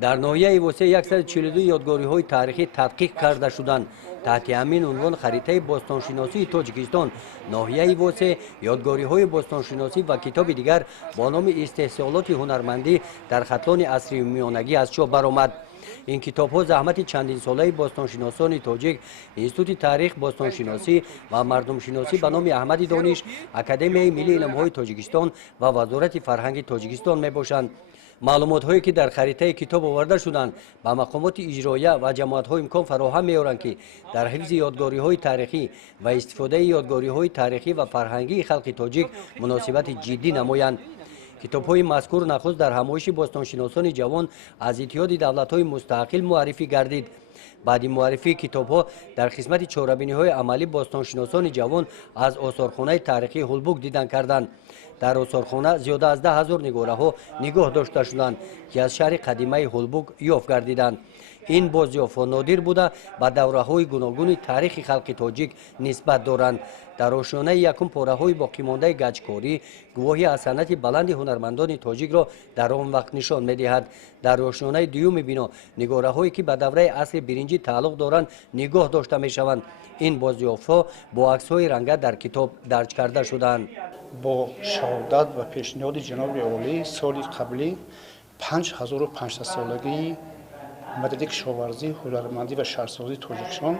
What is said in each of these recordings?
در ناحیه وسه 142 یادگاری‌های تاریخی تحقیق کرده شدند. تحت همین عنوان خریطه باستانشناسی تاجیکستان، ناحیه وسه، یادگاری‌های باستانشناسی و کتاب دیگر با نام استحصالات هنرمندی در خطلان عصری میانگی از چاپ برآمد. این کتاب‌ها زحمت چندین ساله باستانشناسان تاجیک، اینستیتوت تاریخ باستانشناسی و مردمشناسی به نام احمد دانش، اکادمی ملی علم‌های تاجیکستان و وزارت فرهنگ تاجیکستان میباشند. معلومات هایی که در خریطه کتاب آورده شدند به مقامات اجراییه و جماعت های امکان فراهم می‌آورند که در حفظ یادگاری های تاریخی و استفاده یادگاری های تاریخی و فرهنگی خلق تاجیک مناسبت جدی نمایند. کتاب های مذکور نخست در همایش باستانشناسان جوان از اتحاد دولت های مستقل معرفی گردید. بعد معرفی کتاب ها در قسمت چهاربینی های عملی باستانشناسان جوان از آثارخانه تاریخی هولبوک دیدن کردند. در آثارخانه زیاده از 10,000 نگاره ها نگاه داشته شدند که از شهر قدیمه هولبوک یافت گردیدند. این بازیافت نادر بوده به دوره های گوناگون تاریخ خلق تاجیک نسبت دارند. در آشیانه یکم پاره های باقی مانده گچکاری گواهی از صنعت بلند هنرمندان تاجیک را در آن وقت نشان می‌دهد. در آشیانه دوم بنا نگاره هایی که به دوره عصر برنجی تعلق دارند نگاه داشته می‌شوند. این بازیافت‌ها با عکس‌های رنگه در کتاب درج کرده شدند. با شهادت و پیشنهاد جناب عالی سال قبلی 5500 سالگی مدد کشاورزی، هنرمندی و شهرسازی تاجیکستان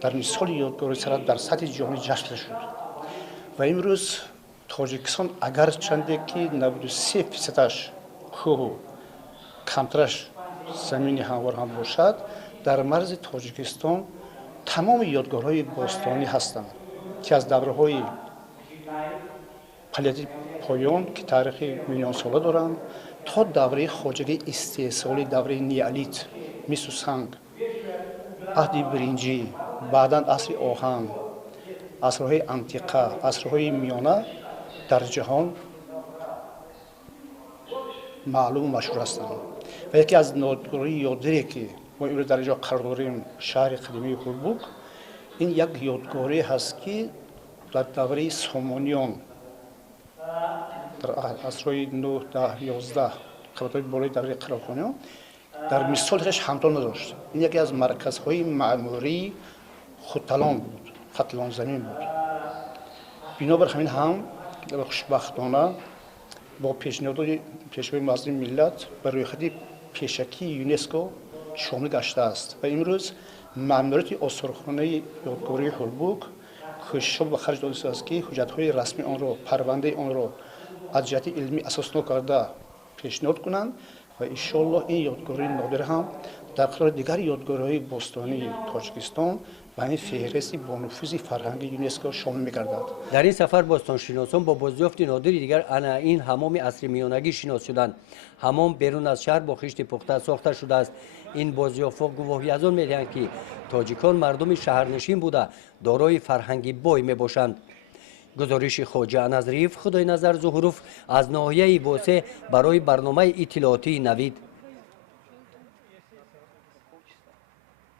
در مثال یادگاری سرد در سطح جهانی جشن شد و امروز تاجیکستان اگر چنده که 93% کوه و کمترش زمین هموار هم باشد، در مرز تاجیکستان تمام یادگارهای باستانی هستند که از دوره‌های پلیدی پایان که تاریخ میلیون ساله دارند تا دوره خواجگی استحصالی دوره نیالیت مثل سنگ، عهد برنجی، بعداً عصر آهن، عصرهای انتیقه، عصرهای میانه در جهان معلوم و مشهور هستند. و یکی از یادگاری یادگاری که ما امروز در اینجا قرار داریم شهر قدیمی هولبوک، این یک یادگاری هست که در دوره سامانیان در عصرهای 9 10 11 قبطهای بالای دوره قراقانیان در مثالش همتان نداشت. این یکی از مرکزهای معموری خودتلان بود، خطلان زمین بود. بنابر همین هم خوشبختانه با پیشنهاد پیشوای معظم ملت بر رویخط پیشکی یونسکو شامل گشته است و امروز مأموریت آثارخانه یادگاری هولبوک کوشش به خرج داده است که حجت‌های رسمی آن را، پرونده آن را از جهت علمی اساسنامه کرده پیشنهاد کنند و ان شاءالله این یادگاری نادر هم در قطار دیگر یادگاری‌های باستانی تاجیکستان و این فهرست با نفوذ فرهنگی یونسکو شامل می‌گردد. در این سفر باستانشناسان با بازیافت نادری دیگر انا این حمام عصری میانگی شناس شدند. حمام بیرون از شهر با خشت پخته ساخته شده است. این بازیافت‌ها گواهی از آن می‌دهند که تاجیکان مردم شهرنشین بوده دارای فرهنگی بای میباشند. گزارش خواجه نظریف خدای نظر ظهوروف از ناحیه بوسه برای برنامه اطلاعاتی نوید.